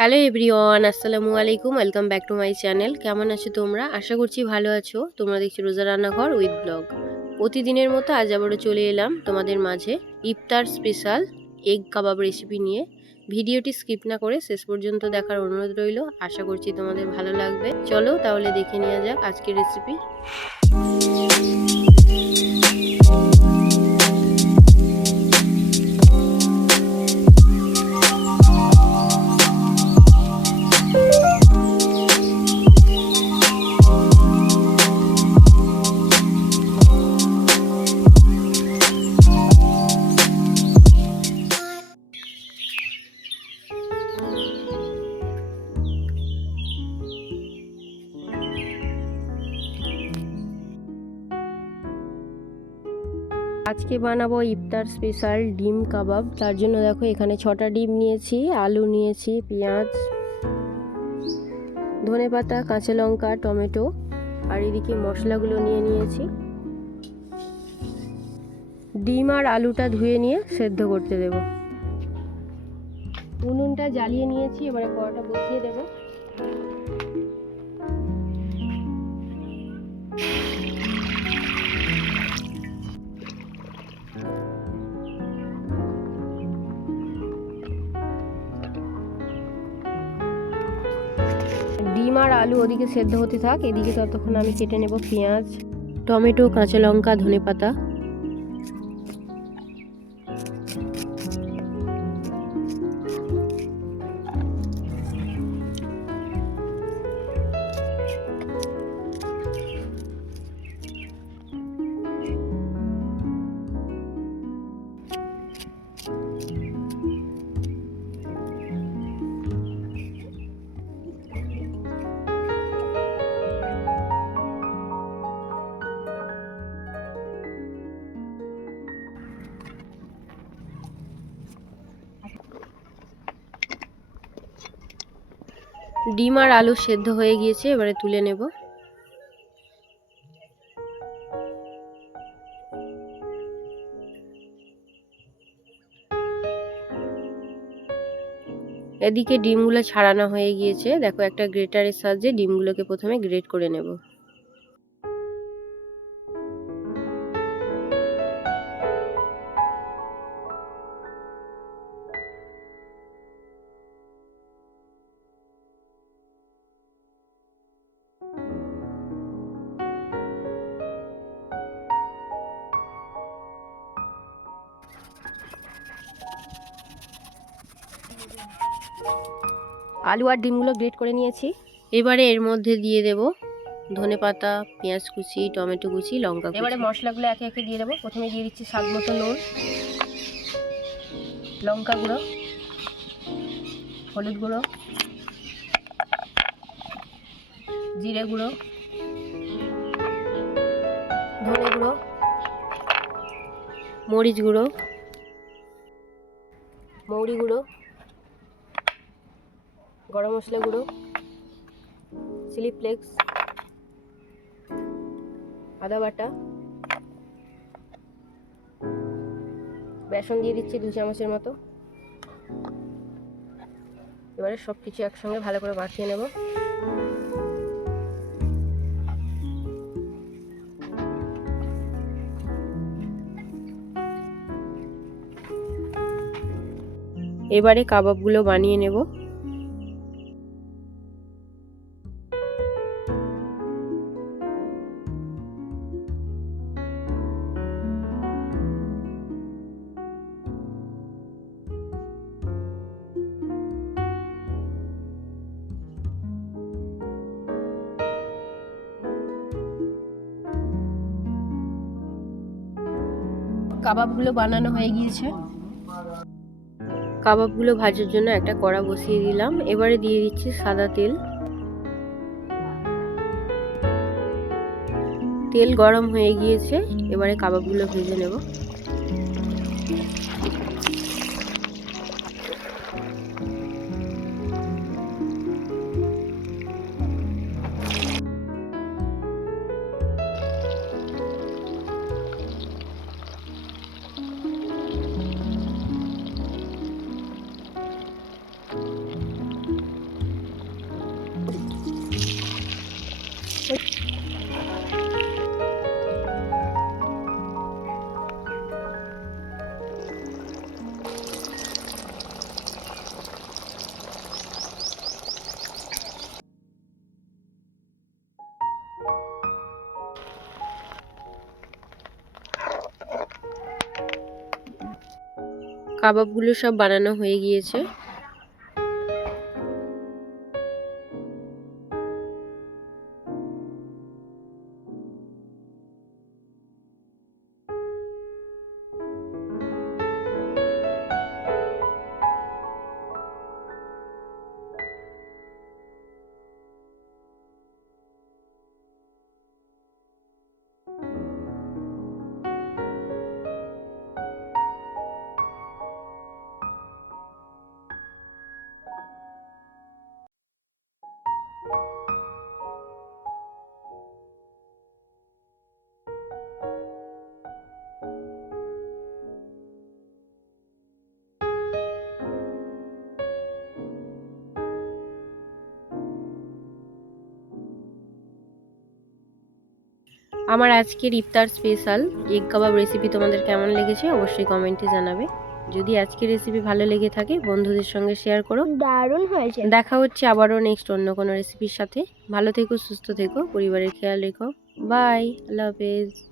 Hello everyone, আসসালামু আলাইকুম। Welcome back to my channel. কেমন আছো তোমরা? আশা করছি ভালো আছো। তোমরা দেখছি রোজা রান্নাঘর উইথ ব্লগ। প্রতিদিনের মতো আজ আবারও চলে এলাম তোমাদের মাঝে ইফতার স্পেশাল এগ কাবাব রেসিপি নিয়ে। ভিডিওটি স্কিপ না করে শেষ পর্যন্ত দেখার অনুরোধ রইল। আশা করছি তোমাদের ভালো লাগবে। চলো তাহলে দেখে নেওয়া যাক আজকের রেসিপি। আজকে বানাবো ইফতার স্পেশাল ডিম কাবাব। তার জন্য দেখো এখানে 6টা ডিম নিয়েছি, আলু নিয়েছি, পেঁয়াজ, ধনেপাতা, কাঁচা লঙ্কা, টমেটো আর এদিকে মশলাগুলো নিয়ে নিয়েছি। ডিম আর আলুটা ধুয়ে নিয়ে সেদ্ধ করতে দেব। উনুনটা জ্বালিয়ে নিয়েছি, এবারে কড়াটা বসিয়ে দেব। ডিম আর আলু ওদিকে সেদ্ধ হতে থাক, এদিকে ততক্ষণ আমি কেটে নেব পেঁয়াজ, টমেটো, কাঁচা লঙ্কা, ধনেপাতা। ডিম আর আলু সেদ্ধ হয়ে গিয়েছে, এবারে তুলে নেব। এদিকে ডিমগুলো ছাড়ানো হয়ে গিয়েছে, দেখো একটা গ্রেটারের সাহায্যে ডিমগুলোকে প্রথমে গ্রেট করে নেব। আলু আর ডিমগুলো গ্রেট করে নিয়েছি, এবারে এর মধ্যে দিয়ে দেব ধনেপাতা, পেঁয়াজ কুচি, টমেটো কুচি, লঙ্কা কুচি। এবারে মশলাগুলো একে একে দিয়ে দেবো। প্রথমে দিয়ে দিচ্ছি স্বাদ মতো নুন, লঙ্কা গুঁড়ো, হলুদ গুঁড়ো, জিরে গুঁড়ো, ধনে গুঁড়ো, মরিচ গুঁড়ো, মৌরি গুঁড়ো, গরম মশলা গুঁড়ো, চিলি ফ্লেক্স, আদা বাটা, বেসন দিয়ে দিচ্ছি 2 চামচের মতো। এবারে সব কিছু একসঙ্গে ভালো করে মাখিয়ে নেব। এবারে কাবাবগুলো বানিয়ে নেব। কাবাবগুলো বানানো হয়ে গিয়েছে। কাবাবগুলো ভাজার জন্য একটা কড়া বসিয়ে দিলাম, এবারে দিয়ে দিচ্ছি সাদা তেল। তেল গরম হয়ে গিয়েছে, এবারে কাবাবগুলো ভেজে নেব। কাবাবগুলো সব বানানো হয়ে গিয়েছে। আমার আজকের ইফতার স্পেশাল এগ কাবাব রেসিপি তোমাদের কেমন লেগেছে অবশ্যই কমেন্টে জানাবে। যদি আজকের রেসিপি ভালো লেগে থাকে বন্ধুদের সঙ্গে শেয়ার করো। দারুণ হয়েছে। দেখা হচ্ছে আবারও নেক্সট অন্য কোনো রেসিপির সাথে। ভালো থেকো, সুস্থ থেকো, পরিবারের খেয়াল রেখো। বাই, আল্লাহ হাফেজ।